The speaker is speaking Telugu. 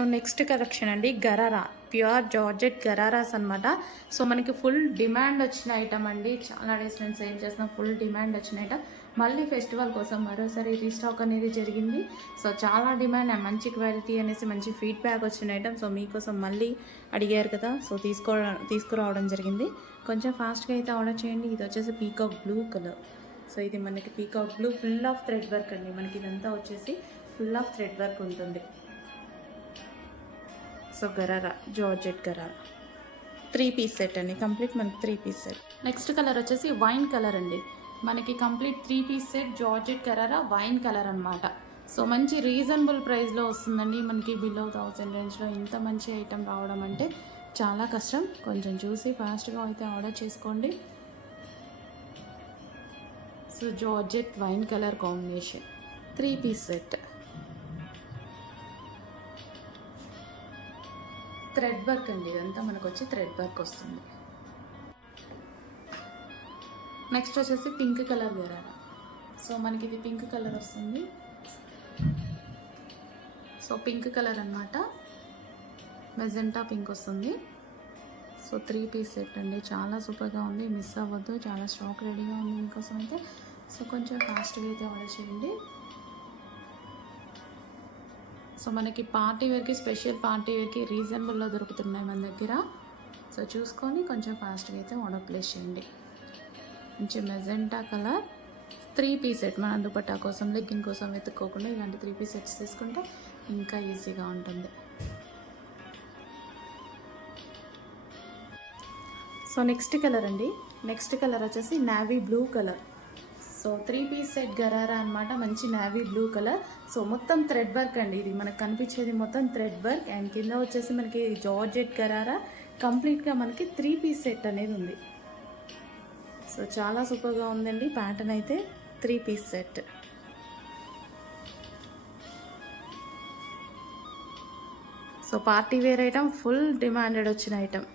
సో నెక్స్ట్ కలెక్షన్ అండి గరారా, ప్యూర్ జార్జెట్ గరారాస్ అనమాట. సో మనకి ఫుల్ డిమాండ్ వచ్చిన ఐటమ్ అండి. చాలా డేస్ నేను సేల్ చేసిన ఫుల్ డిమాండ్ వచ్చిన ఐటమ్. మళ్ళీ ఫెస్టివల్ కోసం మరోసారి రీస్టాక్ అనేది జరిగింది. సో చాలా డిమాండ్ అండ్ మంచి క్వాలిటీ అనేసి మంచి ఫీడ్బ్యాక్ వచ్చిన ఐటమ్. సో మీకోసం మళ్ళీ అడిగారు కదా, సో తీసుకురావడం జరిగింది. కొంచెం ఫాస్ట్గా అయితే ఆర్డర్ చేయండి. ఇది వచ్చేసి పీకాక్ బ్లూ కలర్. సో ఇది మనకి peacock blue full of thread work అండి. మనకి ఇదంతా వచ్చేసి ఫుల్ ఆఫ్ థ్రెడ్ వర్క్ ఉంటుంది. So gharara, georgette gharara 3 piece set అండి. కంప్లీట్ మనకి 3 పీస్ సెట్. నెక్స్ట్ కలర్ వచ్చేసి వైన్ కలర్ అండి. మనకి complete 3 piece set georgette gharara wine colour అనమాట. సో మంచి రీజనబుల్ ప్రైస్లో వస్తుందండి. మనకి బిలో 1000 రేంజ్లో ఇంత మంచి ఐటెం రావడం అంటే చాలా కష్టం. కొంచెం చూసి ఫాస్ట్గా అయితే ఆర్డర్ చేసుకోండి. So georgette wine colour combination 3 piece set. Thread work అండి. ఇదంతా మనకు వచ్చి థ్రెడ్ వర్క్ వస్తుంది. నెక్స్ట్ వచ్చేసి పింక్ కలర్ గరారా. సో మనకి ఇది పింక్ కలర్ వస్తుంది. సో పింక్ కలర్ అనమాట, మెజెంటా పింక్ వస్తుంది. సో 3 పీస్ సెట్ అండి. చాలా సూపర్గా ఉంది, మిస్ అవ్వద్దు. చాలా స్టాక్ రెడీగా ఉంది మీకోసం అయితే. సో కొంచెం ఫాస్ట్గా అయితే ఆర్డర్ చేయండి. సో మనకి పార్టీ వేర్కి, స్పెషల్ పార్టీ వేర్కి రీజనబుల్లో దొరుకుతున్నాయి మన దగ్గర. సో చూసుకొని కొంచెం ఫాస్ట్గా అయితే ఆర్డర్ ప్లేస్ చేయండి. మంచి మెజెంటా కలర్ 3 పీస్ సెట్. మన దుపట్టా కోసం, లెగ్గిన్ కోసం వెతుక్కోకుండా ఇలాంటి 3 పీస్ సెట్స్ తీసుకుంటే ఇంకా ఈజీగా ఉంటుంది. సో నెక్స్ట్ కలర్ అండి. నెక్స్ట్ కలర్ వచ్చేసి navy blue colour. So 3 piece set gharara అనమాట. మంచి నావీ బ్లూ కలర్. సో మొత్తం థ్రెడ్ వర్క్ అండి. ఇది మనకు కనిపించేది మొత్తం థ్రెడ్ వర్క్. అండ్ కింద వచ్చేసి మనకి జార్జెట్ గరారా. కంప్లీట్గా మనకి 3 పీస్ సెట్ అనేది ఉంది. సో చాలా సూపర్గా ఉందండి ప్యాటర్న్ అయితే. 3 piece set. So party wear item, full demanded వచ్చిన ఐటమ్.